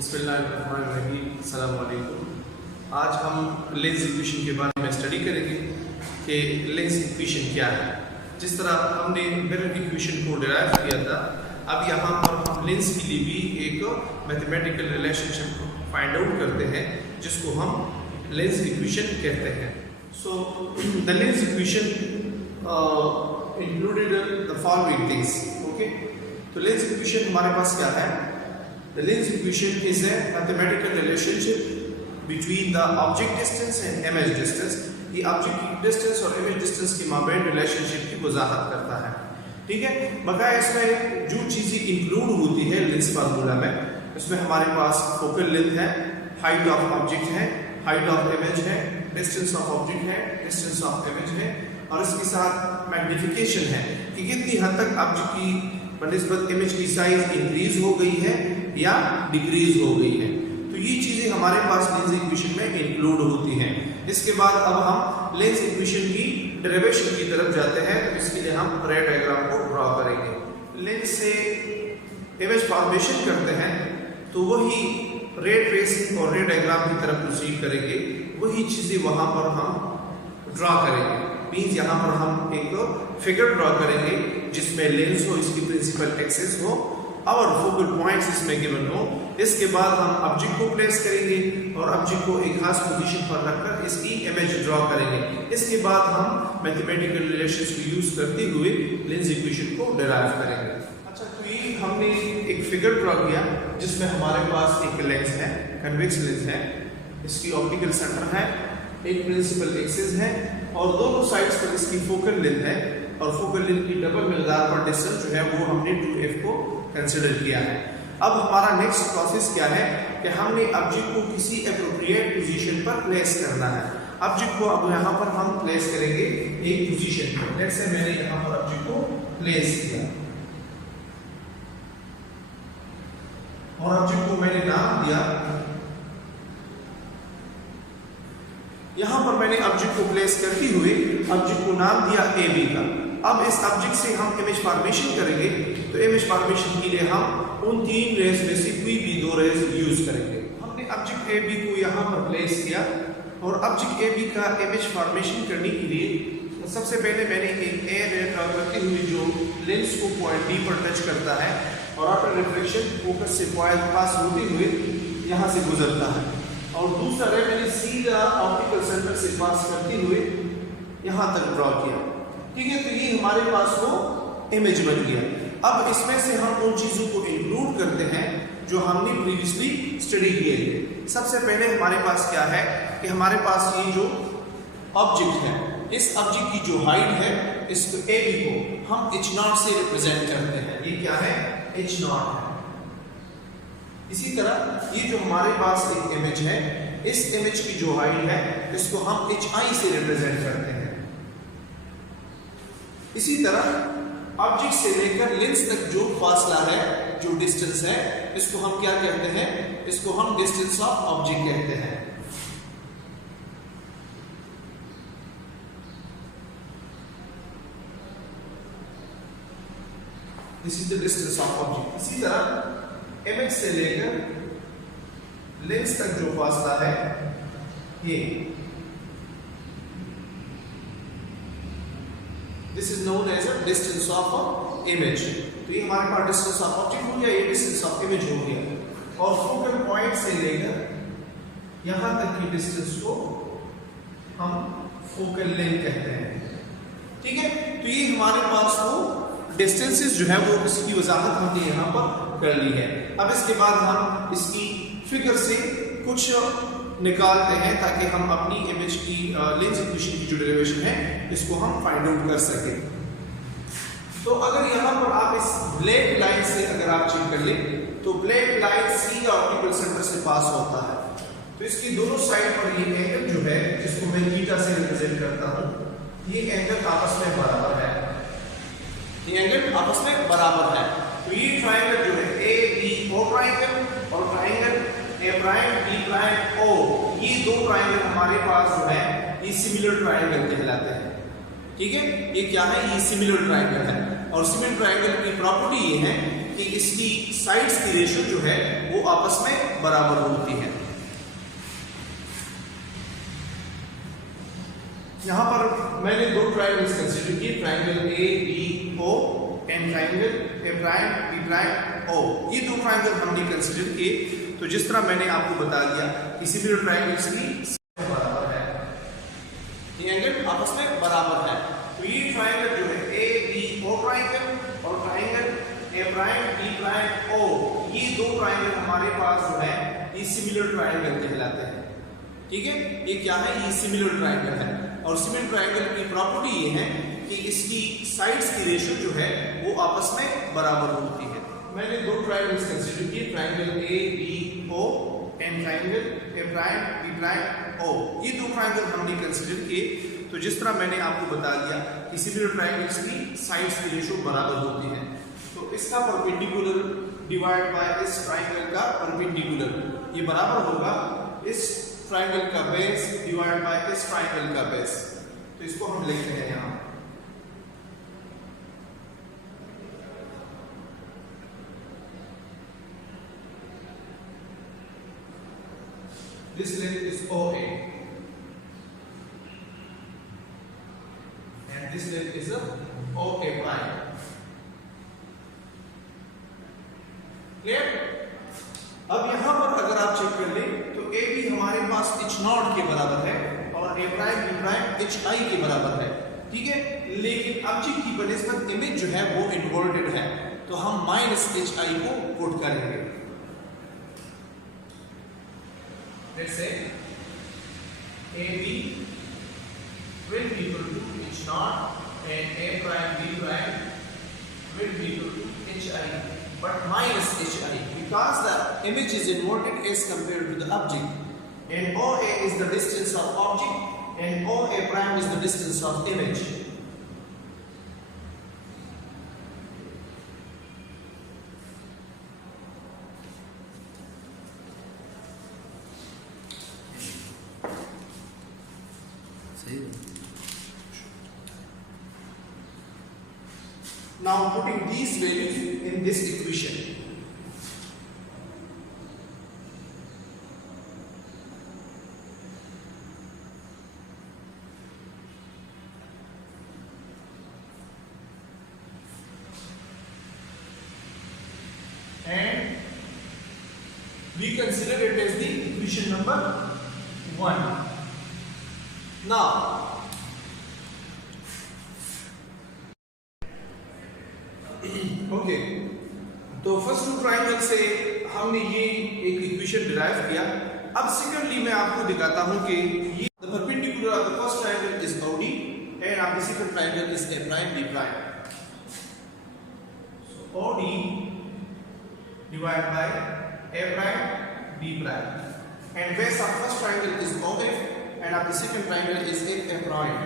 बिस्मिल्लाहिर्रहमानिर्रहीम, अस्सलाम वालेकुम। आज हम लेंस इक्वेशन के बारे में स्टडी करेंगे कि लेंस इक्वेशन क्या है। जिस तरह हमने मिरर इक्वेशन को डिराइव किया था, अब यहाँ पर हम लेंस के लिए भी एक मैथमेटिकल रिलेशनशिप फाइंड आउट करते हैं जिसको हम लेंस इक्वेशन कहते हैं। So the lens equation included the following things. Okay, तो लेंस इक्वेशन हमारे पास क्या है? The lens equation is a mathematical relationship between the object distance and image distance. ये object distance और image distance के माबैन रिलेशनशिप की वजाहत करता है। ठीक है, बकाया इसमें जो चीज़ें इंक्लूड होती है लेंस फार्मूला में, इसमें हमारे पास फोकल लेंथ है, हाइट ऑफ ऑब्जेक्ट है, हाइट ऑफ इमेज है, डिस्टेंस ऑफ ऑब्जेक्ट है, डिस्टेंस ऑफ इमेज है, और इसके साथ मैग्निफिकेशन है कि कितनी हद तक ऑब्जेक्ट की बनिस्बत इमेज की साइज इंक्रीज हो गई है या डिक्रीज हो गई है। तो ये चीजें हमारे पास लेंस इक्वेशन में इंक्लूड होती हैं। इसके बाद अब हम लेंस इक्वेशन की डेरिवेशन की तरफ जाते हैं। तो इसके लिए हम रे डायग्राम को ड्रॉ करेंगे। लेंस से इमेज फॉर्मेशन करते हैं तो वही रे ट्रेसिंग और रे डायग्राम की तरफ प्रोसीड करेंगे, वही चीजें वहां पर हम ड्रॉ करेंगे। मीन्स यहाँ पर हम एक फिगर ड्रॉ करेंगे जिसमें लेंस हो, इसकी प्रिंसिपल एक्सिस हो और फोकल पॉइंट्स इसमें गिवन हो। इसके बाद हम ऑब्जेक्ट को प्लेस करेंगे और ऑब्जेक्ट को एक खास पोजीशन पर रखकर इसकी इमेज ड्रॉ करेंगे। इसके बाद हम मैथमेटिकल रिलेशंस को यूज करते हुए लेंस इक्वेशन को डिराइव करेंगे। अच्छा, तो ये हमने एक फिगर ड्रॉ किया जिसमें हमारे पास एक लेंस है, कन्वेक्स लेंस है, इसकी ऑप्टिकल सेंटर है, एक प्रिंसिपल एक्सिस है और दोनों साइड्स पर इसकी फोकल लेंथ है और फोकल लेंथ की डबल मिलदार पर डिस्टेंस जो है वो हमने 2f को कंसीडर किया है। अब हमारा नेक्स्ट प्रोसेस क्या है कि हमने ऑब्जेक्ट को किसी एप्रोप्रिएट पोजीशन पर प्लेस करना है। ऑब्जेक्ट को अब यहाँ पर हम प्लेस करेंगे एक पोजीशन पर। लेट्स से मैंने यहाँ पर ऑब्जेक्ट को प्लेस किया और ऑब्जेक्ट को मैंने नाम दिया। यहाँ पर मैंने ऑब्जेक्ट को प्लेस करते हुए ऑब्जेक्ट को नाम दिया AB का। अब इस ऑब्जेक्ट से हम इमेज फॉर्मेशन करेंगे, तो इमेज फॉर्मेशन के लिए हम उन तीन रेज में से कोई भी दो रेज यूज करेंगे। हमने ऑब्जेक्ट AB को यहाँ पर प्लेस किया और ऑब्जेक्ट AB का इमेज फॉर्मेशन करने के लिए सबसे पहले मैंने एक ए रे ड्रॉ करते हुए जो लेंस को पॉइंट D पर टच करता है और आफ्टर रिफ्लेक्शन फोकस से पॉइंट पास होते हुए यहाँ से गुजरता है, और दूसरा रे मैंने सीधा ऑप्टिकल सेंटर से पास करते हुए यहाँ तक ड्रॉ किया। ठीक है, तो ये हमारे पास वो इमेज बन गया। अब इसमें से हम उन चीजों को इंक्लूड करते हैं जो हमने प्रीवियसली स्टडी किए थे। सबसे पहले हमारे पास क्या है कि हमारे पास ये जो ऑब्जेक्ट है, इस ऑब्जेक्ट की जो हाइट है, इसको AB को हम h0 से रिप्रेजेंट करते हैं। ये क्या है? h0 है। इसी तरह ये जो हमारे पास एक इमेज है, इस इमेज की जो हाइट है इसको हम HI से रिप्रेजेंट करते हैं। इसी तरह ऑब्जेक्ट से लेकर लेंस तक जो फासला है, जो डिस्टेंस है, इसको हम क्या कहते हैं? इसको हम डिस्टेंस ऑफ ऑब्जेक्ट कहते हैं। This is the distance of object. इसी तरह इमेज से लेकर लेंस तक जो फासला है, ये this is known as a distance of image. तो ये हमारे पास डिस्टेंस ऑफ ऑब्जेक्ट हो गया, ये डिस्टेंस ऑफ इमेज हो गया। और फोकल पॉइंट से लेकर यहां तक की डिस्टेंस को हम फोकल लेंथ कहते हैं। ठीक है, तो ये हमारे पास वो डिस्टेंसेस जो है वो इसकी वजाहत हमने यहाँ पर कर ली है। अब इसके बाद हम इसकी फिगर से कुछ निकालते हैं ताकि हम अपनी इमेज की लेंस इक्वेशन की जो डेरिवेशन है इसको हम फाइंड आउट कर सकें। तो अगर यहाँ पर आप इस ब्लैक लाइन से अगर आप चेक कर लें तो ब्लैक लाइन सीधा ऑप्टिकल सेंटर से पास होता है, तो इसकी दोनों साइड पर ये एंगल जो है जिसको मैं थीटा से रिप्रेजेंट करता हूँ, ये एंगल आपस में बराबर है। ये एंगल आपस में बराबर है। तो ये ट्रायंगल जो है ABO ट्रायंगल और ट्रायंगल A' B' O, ये दो ट्रायंगल हमारे पास जो है ये सिमिलर ट्रायंगल कहलाते हैं। ठीक है, ये क्या है? ये सिमिलर ट्रायंगल है। और सिमिलर ट्रायंगल की प्रॉपर्टी ये है कि इसकी साइड्स की रेशियो जो है वो आपस में बराबर होती है। यहां पर मैंने दो ट्रायंगल्स कंसीडर किए, triangle A B O and triangle A prime B prime O. ये दो ट्रायंगल हमने कंसीडर किए। तो जिस तरह मैंने आपको बता दिया किसी भी ट्रायंगल्स की बराबर है, ये एंगल आपस में बराबर है। तो ये ट्रायंगल जो है ए बी ओ ट्रायंगल और triangle A prime B prime O, ये दो ट्रायंगल हमारे पास जो है ये सिमिलर ट्रायंगल कहलाते हैं। ठीक है, ये क्या है, ये सिमिलर ट्रायंगल है। और सिमिलर ट्रायंगल की प्रॉपर्टी ये है कि इसकी साइड्स की रेशियो जो है वो आपस में बराबर होती है। मैंने दो ट्रायंगल्स कंसीडर किए, triangle A B O and triangle A prime B prime O. ये दो ट्रायंगल हमने कंसीडर किए। तो जिस तरह मैंने आपको बता दिया कि सिमिलर ट्रायंगल्स की साइड्स की रेशियो बराबर होती है। तो इसका परपेंडिकुलर डिवाइड बाय इस ट्रायंगल का परपेंडिकुलर, ये बराबर होगा इस ट्रायंगल का बेस डिवाइड बाय इस ट्रायंगल का बेस। तो इसको हम लिखते हैं यहां, this length is OA and this length is a OA prime. Clear? अब यहां पर अगर आप चेक कर ले तो ए बी हमारे पास एच नॉट के बराबर है और A prime B prime H I के बराबर है। ठीक है, लेकिन ऑब्जेक्ट की बनिस्बत इमेज जो है वो इन्वर्टेड है, तो हम माइनस एच आई को पुट करेंगे। Let's say AB will be equal to H naught and A prime B prime will be equal to HI, but minus HI because the image is inverted as compared to the object, and OA is the distance of object and OA prime is the distance of image. Now putting these values in this equation, and we consider it as the equation number 1. Now okay, तो first to triangle से हमने ये एक equation derive किया। अब secondly मैं आपको दिखाता हूं कि ये the perpendicular of the first triangle is OD end of the second triangle is A prime B prime. So OD divide by A prime B prime and base of first triangle is OF end of the second triangle is A prime.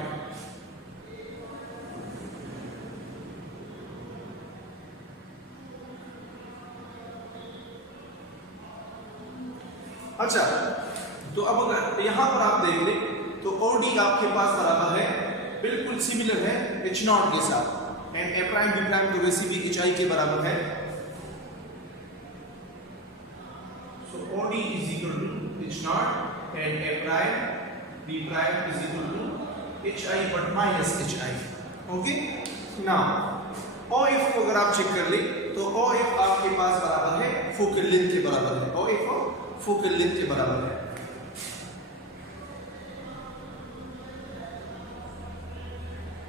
अच्छा, तो अब अगर यहां पर आप देख लें तो OD आपके पास बराबर है, बिल्कुल सिमिलर है H नॉट के साथ, and A prime B prime तो वैसे भी HI के बराबर है। So OD is equal to H naught and A prime B prime is equal to HI but minus HI। Okay, now OF को अगर आप चेक कर ले तो OF आपके पास बराबर है फोकल लेंथ के बराबर है, OF फोकल लेंथ के बराबर है।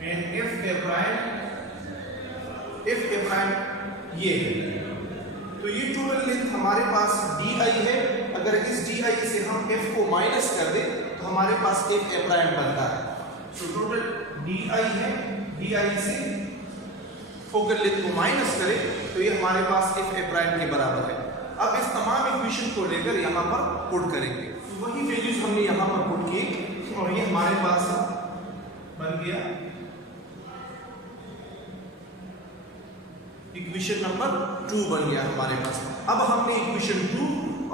एंड if A प्राइम ये है, तो ये टोटल लेंथ हमारे पास DI है। अगर इस DI से हम F को माइनस कर दे तो हमारे पास एक A प्राइम बनता है। तो टोटल DI है, DI से फोकल लेंथ को माइनस करें तो ये हमारे पास F A प्राइम के बराबर है। अब इस तमाम इक्वेशन को लेकर यहाँ पर पुट करेंगे, वही वैल्यूज हमने यहाँ पर पुट की और ये हमारे पास बन गया इक्वेशन नंबर 2 बन गया हमारे पास। अब हमने इक्वेशन 2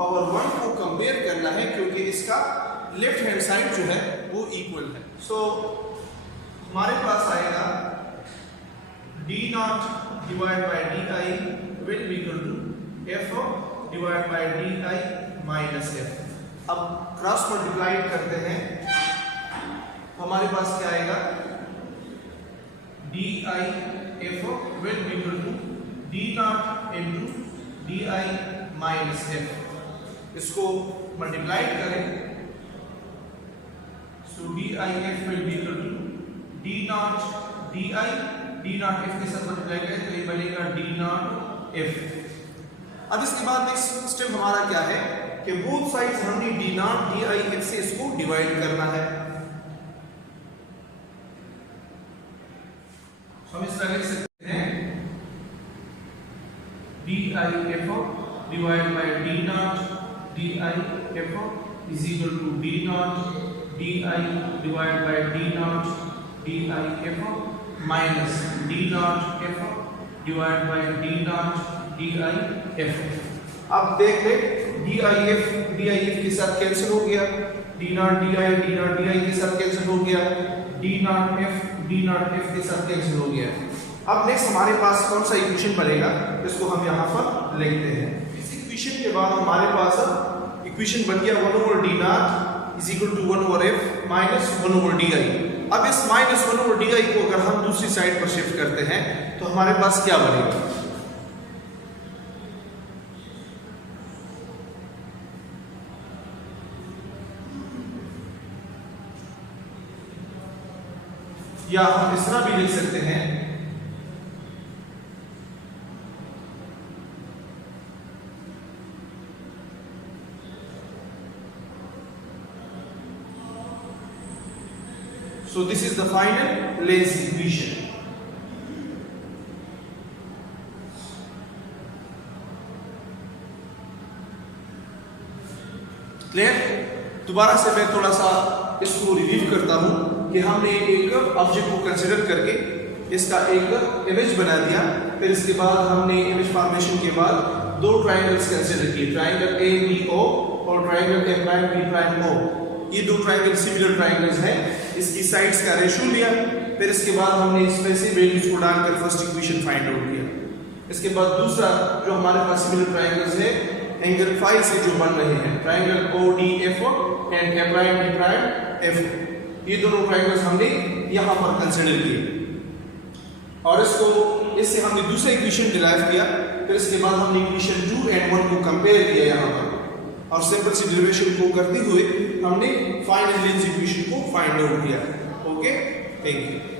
और 1 को कंपेयर करना है क्योंकि इसका लेफ्ट हैंड साइड जो है वो इक्वल है। सो हमारे पास आएगा D nought divide by DI will be equal to F divide by DI minus F. अब क्रॉस मल्टीप्लाई करते हैं तो हमारे पास क्या आएगा, D I F will be equal to D nought into D I minus F. इसको multiply करें so D I F will be equal to D not F के साथ मल्टीप्लाई करें तो ये बनेगा डी नॉट एफ। अब इसके बाद नेक्स्ट स्टेप हमारा क्या है कि बोथ साइड्स हमने D naught D I F से इसको डिवाइड करना है। हम इस तरह लिख सकते हैं D I F divide by D naught D I F is equal to D naught D I divide by D naught D I F minus D not F divide by D naught D I F. अब देख ले D I F के साथ cancel हो गया, D naught D आई के साथ cancel हो गया, डी नॉट एफ के साथ कैंसिल हो गया। अब नेक्स्ट हमारे पास कौन सा इक्वेशन बनेगा, इसको हम यहाँ पर लिखते हैं। इस इक्वेशन के बाद हमारे पास इक्वेशन बन गया 1 over D naught is equal to 1 over F minus 1 over D I. अब इस माइनस 1 ओवर डी आई को अगर हम दूसरी साइड पर शिफ्ट करते हैं तो हमारे पास क्या बनेगा, या हम इस तरह भी लिख सकते हैं so this is the final Lenz equation. Clear? दोबारा से मैं थोड़ा सा इसको रिव्यू करता हूं कि हमने एक ऑब्जेक्ट को कंसीडर करके इसका एक इमेज बना दिया, फिर इसके बाद हमने इमेज फॉर्मेशन के बाद दो ट्राइंगल्स कंसीडर किए, ट्राइंगल ए बी ओ और triangle A prime B prime O. ये दो ट्राइंगल सिमिलर ट्राइंगल्स हैं, इसकी साइड्स का रेशियो लिया, फिर इसके बाद हमने इसमें से वैल्यूज को डालकर फर्स्ट इक्वेशन फाइंड आउट किया। इसके बाद दूसरा जो हमारे पास सिमिलर ट्राइंगल्स है एंगल फाई से जो बन रहे हैं, triangle O D F and A prime B prime F, ये दोनों ट्राइंगल्स हमने यहाँ पर कंसीडर किए और इससे हमने दूसरा इक्वेशन डिराइव किया, फिर इसके बाद हमने इक्वेशन 2 एंड 1 को कंपेयर किया यहाँ पर और सिंपल सी डेरिवेशन को करते हुए हमने फाइनल लेंस इक्वेशन को फाइंड आउट किया। Okay, thank you.